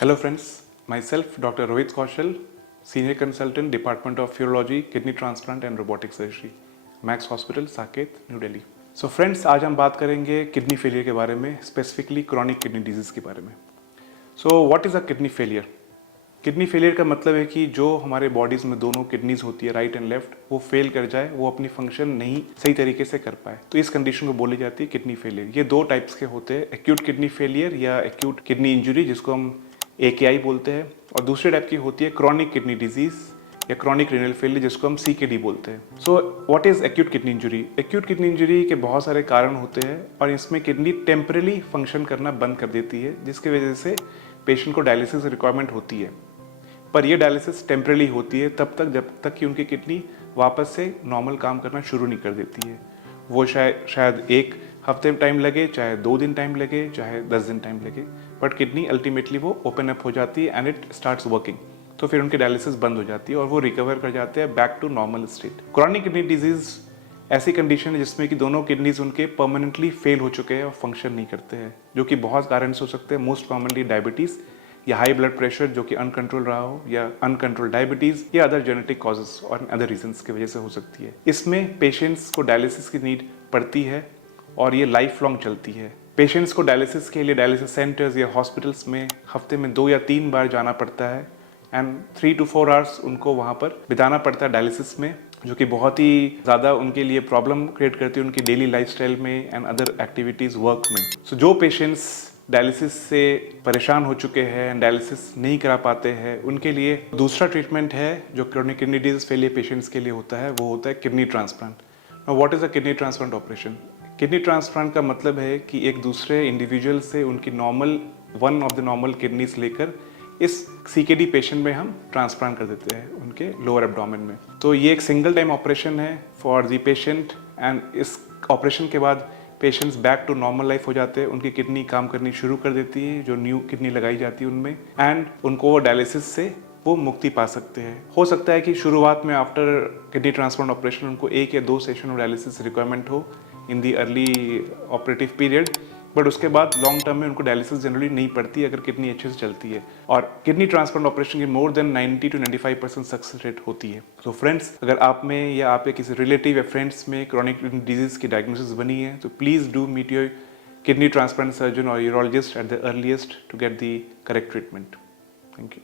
Hello friends, myself Dr. Rohit Kaushal, Senior Consultant, Department of Urology, Kidney Transplant and Robotic Surgery, Max Hospital, Saket, new Delhi. So friends, आज हम बात करेंगे kidney failure के बारे में, specifically chronic kidney disease के बारे में। So what is a kidney failure? Kidney failure का मतलब है कि जो हमारे बॉडीज़ में दोनों किडनीज होती है, राइट एंड लेफ्ट, वो फेल कर जाए, वो अपनी फंक्शन नहीं सही तरीके से कर पाए, तो इस कंडीशन को बोली जाती है किडनी फेलियर। ये दो टाइप्स के होते हैं, एक्यूट किडनी फेलियर या एक्यूट किडनी इंजरी, जिसको हम AKI बोलते हैं, और दूसरे टाइप की होती है क्रॉनिक किडनी डिजीज या क्रॉनिक रीनल फेलियर, जिसको हम CKD बोलते हैं। So what is acute kidney injury? Acute kidney injury के बहुत सारे कारण होते हैं और इसमें किडनी टेम्परली फंक्शन करना बंद कर देती है, जिसकी वजह से पेशेंट को डायलिसिस रिक्वायरमेंट होती है। पर यह डायलिसिस टेम्परली होती है तब तक जब तक कि उनकी किडनी वापस से नॉर्मल काम करना शुरू नहीं कर देती है। वो शायद एक हफ्ते टाइम लगे, चाहे 2 दिन टाइम लगे, चाहे 10 दिन टाइम लगे, बट किडनी अल्टीमेटली वो ओपन अप हो जाती है एंड इट स्टार्ट्स वर्किंग। तो फिर उनकी डायलिसिस बंद हो जाती है और वो रिकवर कर जाते हैं back to normal state. Chronic kidney disease ऐसी कंडीशन है जिसमें कि दोनों किडनीज उनके परमानेंटली फेल हो चुके हैं और फंक्शन नहीं करते हैं, जो कि बहुत कारण से हो सकते हैं। मोस्ट कॉमनली डायबिटीज़ या हाई ब्लड प्रेशर जो कि अनकंट्रोल रहा हो, या अनकंट्रोल डायबिटीज़ या अदर जेनेटिक कॉजेज और अदर रीजंस की वजह से हो सकती है। इसमें पेशेंट्स को डायलिसिस की नीड पड़ती है और ये लाइफ लॉन्ग चलती है। पेशेंट्स को डायलिसिस के लिए डायलिसिस सेंटर्स या हॉस्पिटल्स में हफ्ते में 2 या 3 बार जाना पड़ता है एंड 3 to 4 आवर्स उनको वहाँ पर बिताना पड़ता है डायलिसिस में, जो कि बहुत ही ज़्यादा उनके लिए प्रॉब्लम क्रिएट करती है उनकी डेली लाइफस्टाइल में एंड अदर एक्टिविटीज़ वर्क में। सो जो पेशेंट्स डायलिसिस से परेशान हो चुके हैं, डायलिसिस नहीं करा पाते हैं, उनके लिए दूसरा ट्रीटमेंट है जो chronic kidney disease failure patients के लिए होता है, वो होता है kidney transplant. Now what is a kidney transplant operation? Kidney transplant का मतलब है कि एक दूसरे इंडिविजुअल से उनकी one of the normal kidneys लेकर इस CKD पेशेंट में हम ट्रांसप्लांट कर देते हैं उनके लोअर एब्डोमेन में। तो ये एक सिंगल टाइम ऑपरेशन है फॉर द पेशेंट एंड इस ऑपरेशन के बाद patients back to normal life हो जाते हैं, उनकी किडनी काम करनी शुरू कर देती है, जो न्यू किडनी लगाई जाती है उनमें, एंड उनको डायलिसिस से वो मुक्ति पा सकते हैं। हो सकता है कि शुरुआत में आफ्टर किडनी ट्रांसप्लांट ऑपरेशन उनको 1 या 2 सेशन ऑफ डायलिसिस रिक्वायरमेंट हो in the early operative period, but उसके बाद लॉन्ग टर्म में उनको डायलिसिस जनरली नहीं पड़ती अगर किडनी अच्छे से चलती है। और किडनी ट्रांसप्लांट ऑपरेशन की more than 90 to 95% success rate होती है। तो फ्रेंड्स, अगर आप में या आपके किसी रिलेटिव या फ्रेंड्स में क्रॉनिक डिजीज की डायग्नोसिस बनी है, तो please do meet your kidney transplant surgeon और urologist at the earliest to get the correct treatment. Thank you.